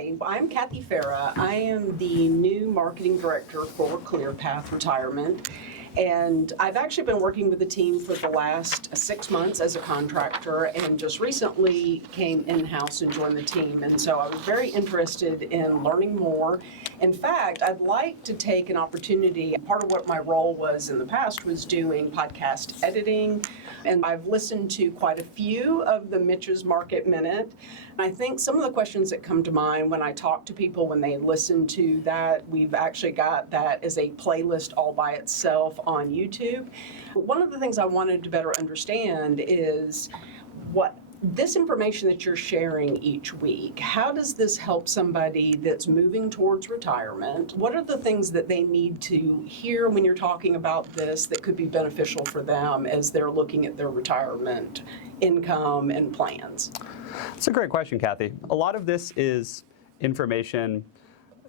Hi, I'm Kathy Farah. I am the new marketing director for ClearPath Retirement. And I've actually been working with the team for the last 6 months as a contractor and just recently came in-house and joined the team. And so I was very interested in learning more. In fact, I'd like to take an opportunity. Part of what my role was in the past was doing podcast editing. And I've listened to quite a few of the Mitch's Market Minute. And I think some of the questions that come to mind when I talk to people when they listen to that, we've actually got that as a playlist all by itself on YouTube. But one of the things I wanted to better understand is what this information that you're sharing each week, how does this help somebody that's moving towards retirement? What are the things that they need to hear when you're talking about this that could be beneficial for them as they're looking at their retirement income and plans? That's a great question, Kathy. A lot of this is information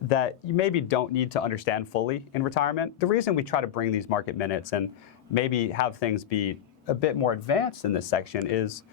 that you maybe don't need to understand fully in retirement. The reason we try to bring these market minutes and maybe have things be a bit more advanced in this section is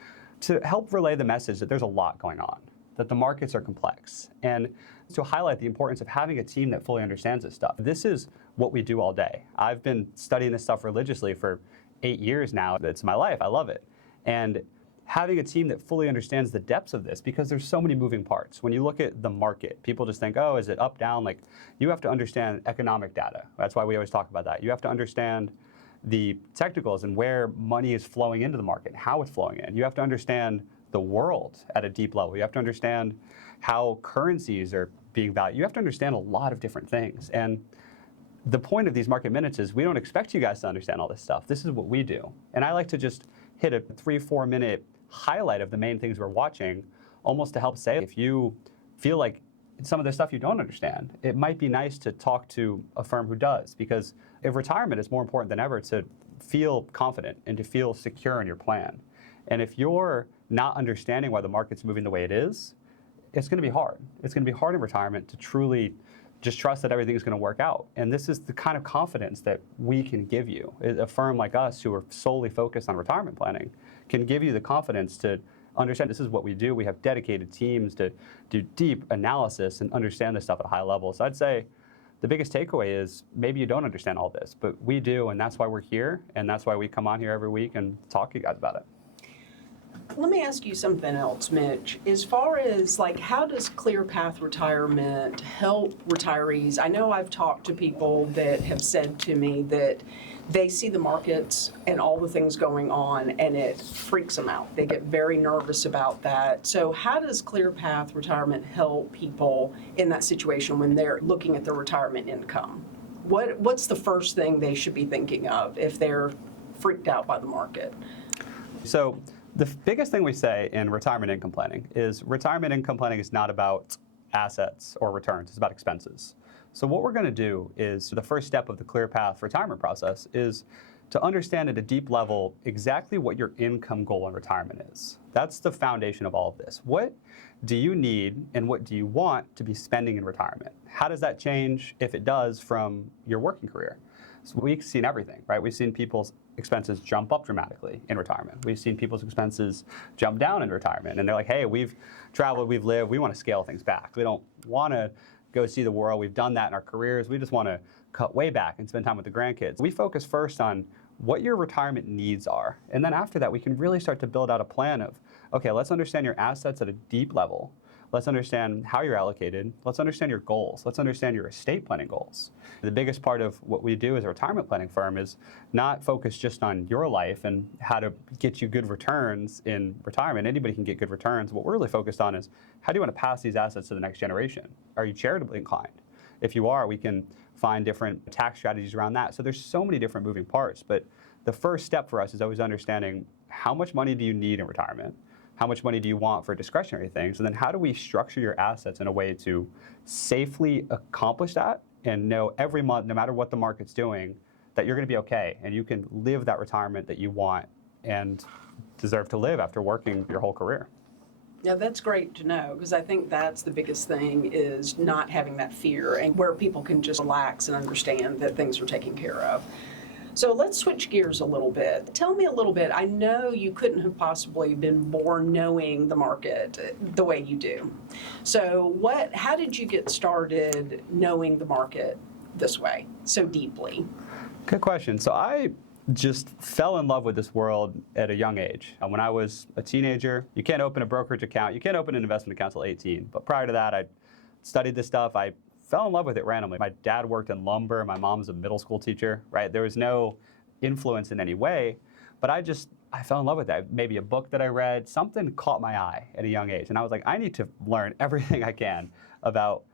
to help relay the message that there's a lot going on, that the markets are complex, and to highlight the importance of having a team that fully understands this stuff. This is what we do all day. I've been studying this stuff religiously for 8 years now. It's my life. I love it. And having a team that fully understands the depths of this, because there's so many moving parts. When you look at the market, people just think, oh, is it up, down? Like, you have to understand economic data. That's why we always talk about that. You have to understand the technicals and where money is flowing into the market, how it's flowing in. You have to understand the world at a deep level. You have to understand how currencies are being valued. You have to understand a lot of different things. And the point of these market minutes is we don't expect you guys to understand all this stuff. This is what we do. And I like to just hit a 3-4 minute highlight of the main things we're watching, almost to help say if you feel like some of the stuff you don't understand, it might be nice to talk to a firm who does, because if retirement is more important than ever to feel confident and to feel secure in your plan. And if you're not understanding why the market's moving the way it is, it's going to be hard. It's going to be hard in retirement to truly just trust that everything's going to work out. And this is the kind of confidence that we can give you. A firm like us, who are solely focused on retirement planning, can give you the confidence to understand this is what we do. We have dedicated teams to do deep analysis and understand this stuff at a high level. So I'd say the biggest takeaway is maybe you don't understand all this, but we do, and that's why we're here, and that's why we come on here every week and talk to you guys about it. Let me ask you something else, Mitch. As far as how does ClearPath Retirement help retirees? I know I've talked to people that have said to me that they see the markets and all the things going on and it freaks them out. They get very nervous about that. So how does ClearPath Retirement help people in that situation when they're looking at their retirement income? What's the first thing they should be thinking of if they're freaked out by the market? So the biggest thing we say in retirement income planning is retirement income planning is not about assets or returns. It's about expenses. So what we're going to do is the first step of the ClearPath retirement process is to understand at a deep level exactly what your income goal in retirement is. That's the foundation of all of this. What do you need and what do you want to be spending in retirement? How does that change, if it does, from your working career? So we've seen everything, right? We've seen people's expenses jump up dramatically in retirement. We've seen people's expenses jump down in retirement. And they're like, hey, we've traveled, we've lived, we want to scale things back. We don't want to go see the world. We've done that in our careers. We just want to cut way back and spend time with the grandkids. We focus first on what your retirement needs are. And then after that, we can really start to build out a plan of, okay, let's understand your assets at a deep level. Let's understand how you're allocated. Let's understand your goals. Let's understand your estate planning goals. The biggest part of what we do as a retirement planning firm is not focus just on your life and how to get you good returns in retirement. Anybody can get good returns. What we're really focused on is how do you want to pass these assets to the next generation? Are you charitably inclined? If you are, we can find different tax strategies around that. So there's so many different moving parts. But the first step for us is always understanding how much money do you need in retirement? How much money do you want for discretionary things? And then how do we structure your assets in a way to safely accomplish that and know every month, no matter what the market's doing, that you're going to be okay and you can live that retirement that you want and deserve to live after working your whole career. Yeah, that's great to know, because I think that's the biggest thing, is not having that fear, and where people can just relax and understand that things are taken care of. So let's switch gears a little bit. Tell me a little bit. I know you couldn't have possibly been born knowing the market the way you do. So how did you get started knowing the market this way, so deeply? Good question. So I just fell in love with this world at a young age. When I was a teenager, you can't open a brokerage account, you can't open an investment account until 18. But prior to that, I studied this stuff. I fell in love with it randomly. My dad worked in lumber. My mom's a middle school teacher, right? There was no influence in any way, but I fell in love with that. Maybe a book that I read, something caught my eye at a young age. And I was like, I need to learn everything I can about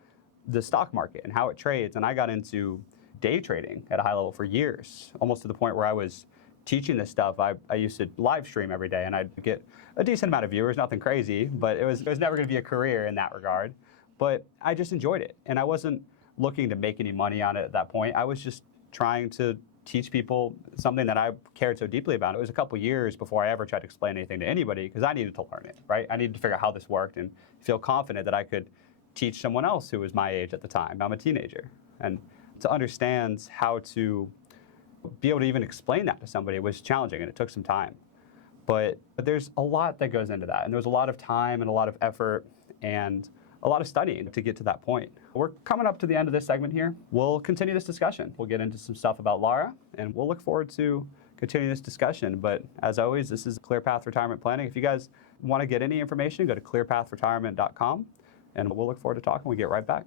the stock market and how it trades. And I got into day trading at a high level for years, almost to the point where I was teaching this stuff. I used to live stream every day, and I'd get a decent amount of viewers, nothing crazy, but it was never going to be a career in that regard. But I just enjoyed it, and I wasn't looking to make any money on it at that point. I was just trying to teach people something that I cared so deeply about. It was a couple years before I ever tried to explain anything to anybody, because I needed to learn it, right? I needed to figure out how this worked and feel confident that I could teach someone else who was my age at the time. I'm a teenager. And to understand how to be able to even explain that to somebody was challenging, and it took some time. But there's a lot that goes into that, and there's a lot of time and a lot of effort and a lot of studying to get to that point. We're coming up to the end of this segment here. We'll continue this discussion. We'll get into some stuff about Laura, and we'll look forward to continuing this discussion. But as always, this is ClearPath Retirement Planning. If you guys want to get any information, go to clearpathretirement.com, and we'll look forward to talking. We'll get right back.